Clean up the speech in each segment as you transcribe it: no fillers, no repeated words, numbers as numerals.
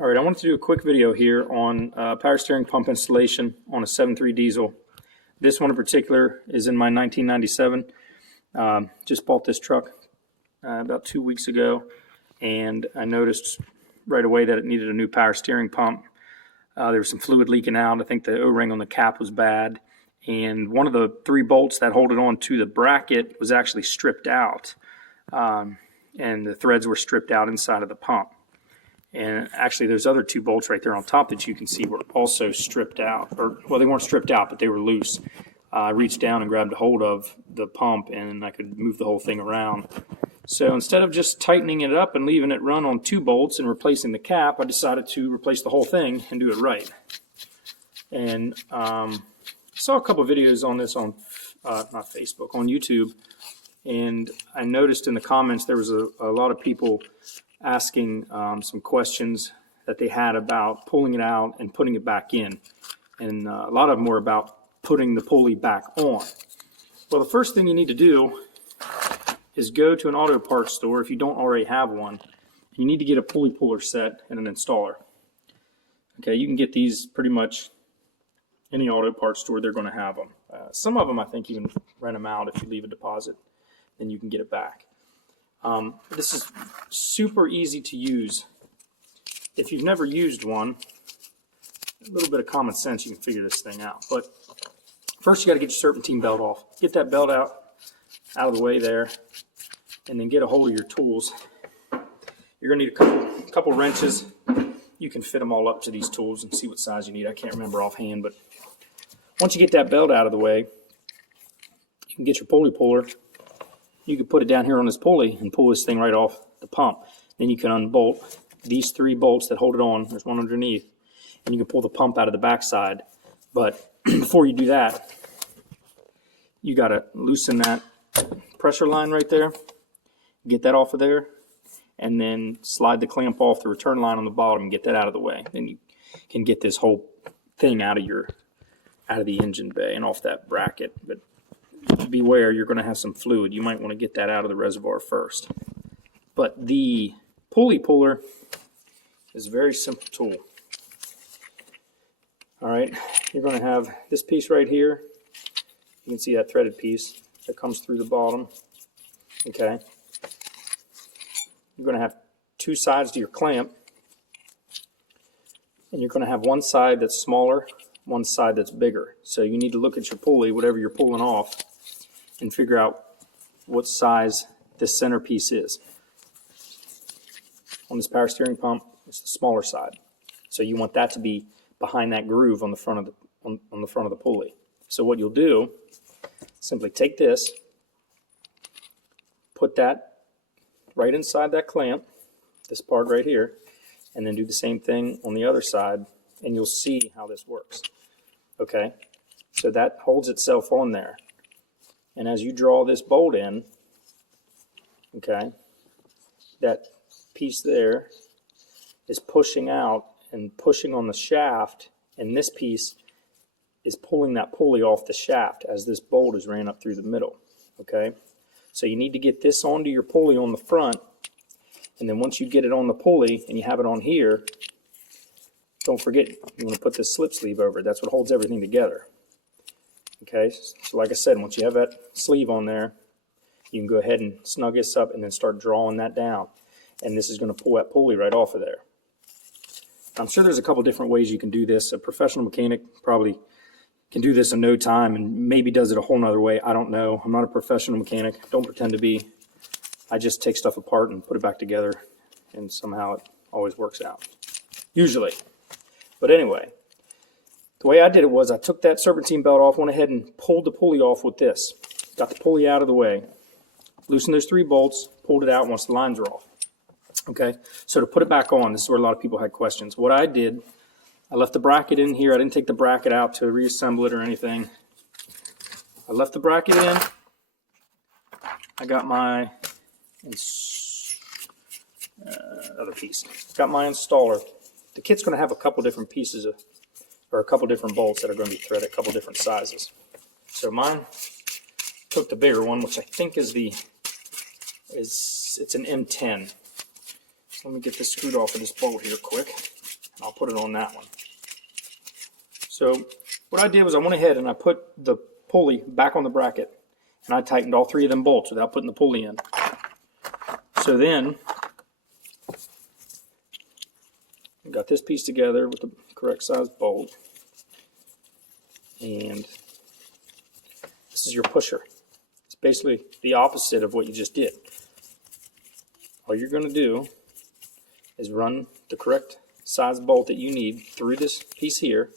All right, I wanted to do a quick video here on power steering pump installation on a 7.3 diesel. This one in particular is in my 1997. Just bought this truck about 2 weeks ago, and I noticed right away that it needed a new power steering pump. There was some fluid leaking out. I think the O-ring on the cap was bad, and one of the 3 bolts that hold it on to the bracket was actually stripped out, and the threads were stripped out inside of the pump. And actually there's other 2 bolts right there on top that you can see were also stripped out, or well, they weren't stripped out, but they were loose. I reached down and grabbed a hold of the pump and I could move the whole thing around. So instead of just tightening it up and leaving it run on 2 bolts and replacing the cap, I decided to replace the whole thing and do it right. And I saw a couple videos on this on not Facebook, on YouTube, and I noticed in the comments there was a lot of people asking some questions that they had about pulling it out and putting it back in, and a lot of them were about putting the pulley back on. Well, the first thing you need to do is go to an auto parts store if you don't already have one. You need to get a pulley puller set and an installer. Okay, you can get these pretty much any auto parts store. They're going to have them. Some of them I think you can rent them out. If you leave a deposit, then you can get it back. This is super easy to use. If you've never used one, a little bit of common sense, you can figure this thing out. But first you got to get your serpentine belt off. Get that belt out of the way there, and then get a hold of your tools. You're going to need a couple wrenches. You can fit them all up to these tools and see what size you need. I can't remember offhand, but once you get that belt out of the way, you can get your pulley puller. You can put it down here on this pulley and pull this thing right off the pump. Then you can unbolt these 3 bolts that hold it on. There's one underneath, and you can pull the pump out of the backside. But before you do that, you got to loosen that pressure line right there, get that off of there, and then slide the clamp off the return line on the bottom and get that out of the way. Then you can get this whole thing out of the engine bay and off that bracket. But beware, you're going to have some fluid. You might want to get that out of the reservoir first. But the pulley puller is a very simple tool. All right, you're going to have this piece right here. You can see that threaded piece that comes through the bottom. Okay. You're going to have 2 sides to your clamp, and you're going to have one side that's smaller, one side that's bigger. So you need to look at your pulley, whatever you're pulling off, and figure out what size this centerpiece is. On this power steering pump, it's the smaller side. So you want that to be behind that groove on the front of the pulley. So what you'll do, simply take this, put that right inside that clamp, this part right here, and then do the same thing on the other side, and you'll see how this works. Okay, so that holds itself on there. And as you draw this bolt in, okay, that piece there is pushing out and pushing on the shaft, and this piece is pulling that pulley off the shaft as this bolt is ran up through the middle. Okay, so you need to get this onto your pulley on the front, and then once you get it on the pulley and you have it on here, don't forget you want to put this slip sleeve over it. That's what holds everything together. Okay, so like I said, once you have that sleeve on there, you can go ahead and snug this up and then start drawing that down. And this is going to pull that pulley right off of there. I'm sure there's a couple different ways you can do this. A professional mechanic probably can do this in no time and maybe does it a whole nother way. I don't know. I'm not a professional mechanic. Don't pretend to be. I just take stuff apart and put it back together, and somehow it always works out. Usually. But anyway, the way I did it was I took that serpentine belt off, went ahead and pulled the pulley off with this. Got the pulley out of the way. Loosened those 3 bolts, pulled it out once the lines were off. Okay, so to put it back on, this is where a lot of people had questions. What I did, I left the bracket in here. I didn't take the bracket out to reassemble it or anything. I left the bracket in. I got my other piece. Got my installer. The kit's going to have a couple different pieces or a couple different bolts that are going to be threaded, a couple different sizes. So mine took the bigger one, which I think is it's an M10. So let me get this screwed off of this bolt here quick. I'll put it on that one. So what I did was I went ahead and I put the pulley back on the bracket, and I tightened all 3 of them bolts without putting the pulley in. So then I got this piece together with the correct size bolt, and this is your pusher. It's basically the opposite of what you just did. All you're going to do is run the correct size bolt that you need through this piece here,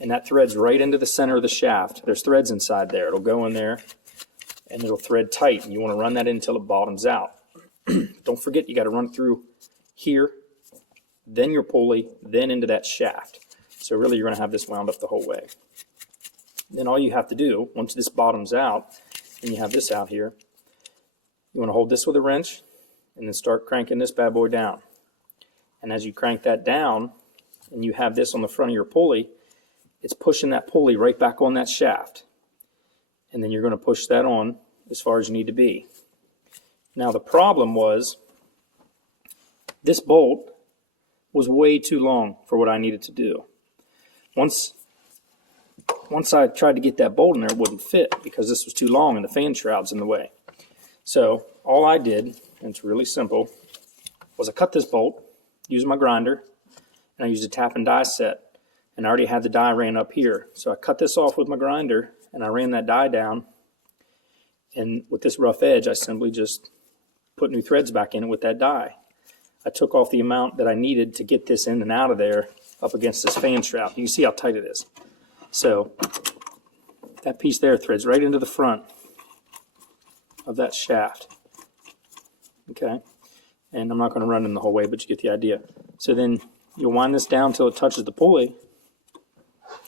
and that threads right into the center of the shaft. There's threads inside there. It'll go in there and it'll thread tight, and you want to run that in until it bottoms out. Don't forget, you got to run through here, then your pulley, then into that shaft. So really you're going to have this wound up the whole way. Then all you have to do, once this bottoms out and you have this out here, you want to hold this with a wrench and then start cranking this bad boy down. And as you crank that down and you have this on the front of your pulley, it's pushing that pulley right back on that shaft. And then you're going to push that on as far as you need to be. Now the problem was this bolt was way too long for what I needed to do. Once I tried to get that bolt in there, it wouldn't fit because this was too long and the fan shroud's in the way. So all I did, and it's really simple, was I cut this bolt using my grinder, and I used a tap and die set. And I already had the die ran up here. So I cut this off with my grinder and I ran that die down. And with this rough edge, I simply just put new threads back in it with that die. I took off the amount that I needed to get this in and out of there up against this fan shroud. You can see how tight it is. So that piece there threads right into the front of that shaft. Okay. And I'm not going to run in the whole way, but you get the idea. So then you'll wind this down until it touches the pulley.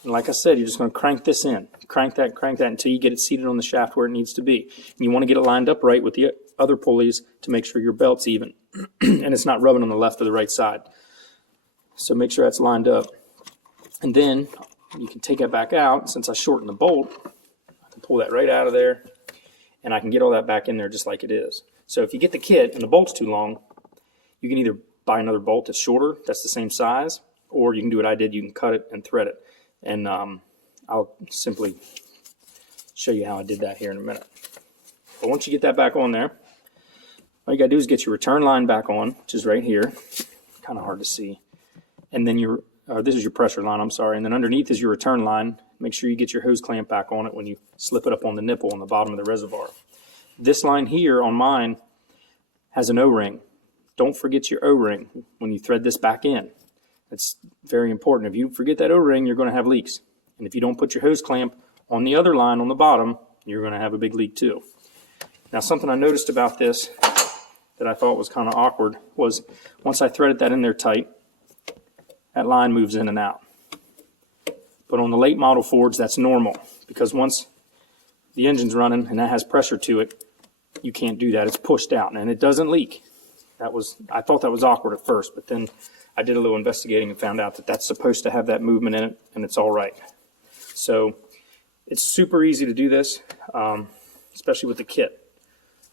And like I said, you're just going to crank this in. Crank that until you get it seated on the shaft where it needs to be. And you want to get it lined up right with the other pulleys to make sure your belt's even. And it's not rubbing on the left or the right side. So make sure that's lined up. And then you can take it back out. Since I shortened the bolt, I can pull that right out of there. And I can get all that back in there just like it is. So if you get the kit and the bolt's too long, you can either buy another bolt that's shorter, that's the same size, or you can do what I did. You can cut it and thread it. And I'll simply show you how I did that here in a minute. But once you get that back on there, all you got to do is get your return line back on, which is right here. Kind of hard to see. And then this is your pressure line, I'm sorry. And then underneath is your return line. Make sure you get your hose clamp back on it when you slip it up on the nipple on the bottom of the reservoir. This line here on mine has an O-ring. Don't forget your O-ring when you thread this back in. It's very important. If you forget that O-ring, you're going to have leaks. And if you don't put your hose clamp on the other line on the bottom, you're going to have a big leak too. Now something I noticed about this that I thought was kind of awkward was once I threaded that in there tight, that line moves in and out. But on the late model Fords, that's normal because once the engine's running and that has pressure to it, you can't do that. It's pushed out and it doesn't leak. I thought that was awkward at first, but then I did a little investigating and found out that that's supposed to have that movement in it, and it's all right. So it's super easy to do this, especially with the kit.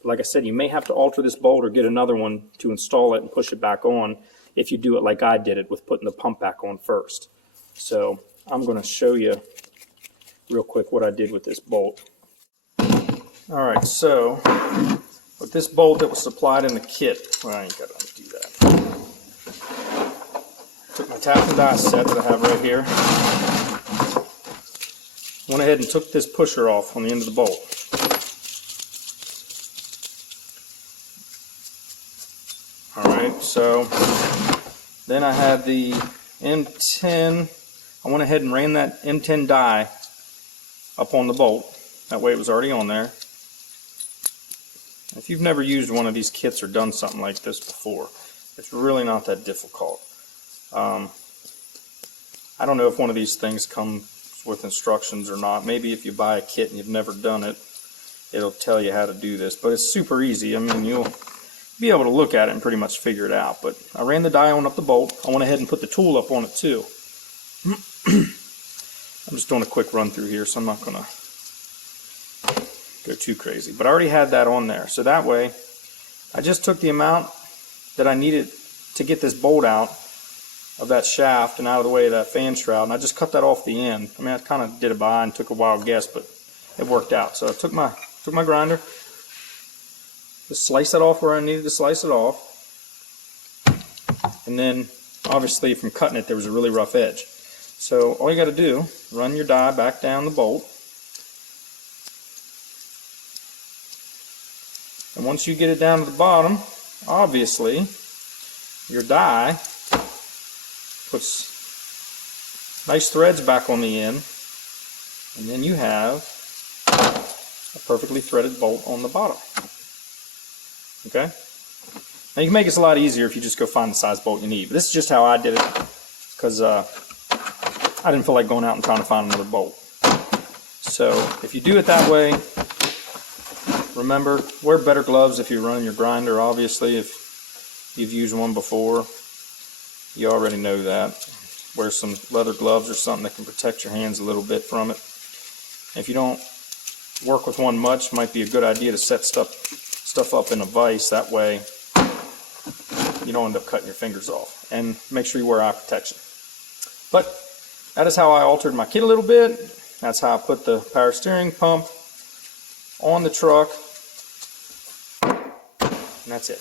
Like I said, you may have to alter this bolt or get another one to install it and push it back on if you do it like I did it with putting the pump back on first. So I'm going to show you real quick what I did with this bolt. All right, so with this bolt that was supplied in the kit, well, I ain't got to undo that. Took my tap and die set that I have right here. Went ahead and took this pusher off on the end of the bolt. Alright, so then I had the M10. I went ahead and ran that M10 die up on the bolt. That way it was already on there. If you've never used one of these kits or done something like this before, it's really not that difficult. I don't know if one of these things comes with instructions or not. Maybe if you buy a kit and you've never done it, it'll tell you how to do this. But it's super easy. I mean, you'll be able to look at it and pretty much figure it out. But I ran the die on up the bolt. I went ahead and put the tool up on it too. I'm just doing a quick run through here, so I'm not going to go too crazy. But I already had that on there. So that way, I just took the amount that I needed to get this bolt out, of that shaft and out of the way of that fan shroud, and I just cut that off the end. I mean, I kind of did it by eye and took a wild guess, but it worked out. So I took my grinder, just sliced it off where I needed to slice it off, and then obviously from cutting it there was a really rough edge. So all you got to do, run your die back down the bolt, and once you get it down to the bottom, obviously your die puts nice threads back on the end, and then you have a perfectly threaded bolt on the bottom. Okay? Now you can make this a lot easier if you just go find the size bolt you need, but this is just how I did it, because I didn't feel like going out and trying to find another bolt. So if you do it that way, remember, wear better gloves if you're running your grinder. Obviously, if you've used one before, you already know that. Wear some leather gloves or something that can protect your hands a little bit from it. If you don't work with one much, it might be a good idea to set stuff up in a vise. That way you don't end up cutting your fingers off. And make sure you wear eye protection. But that is how I altered my kit a little bit. That's how I put the power steering pump on the truck. And that's it.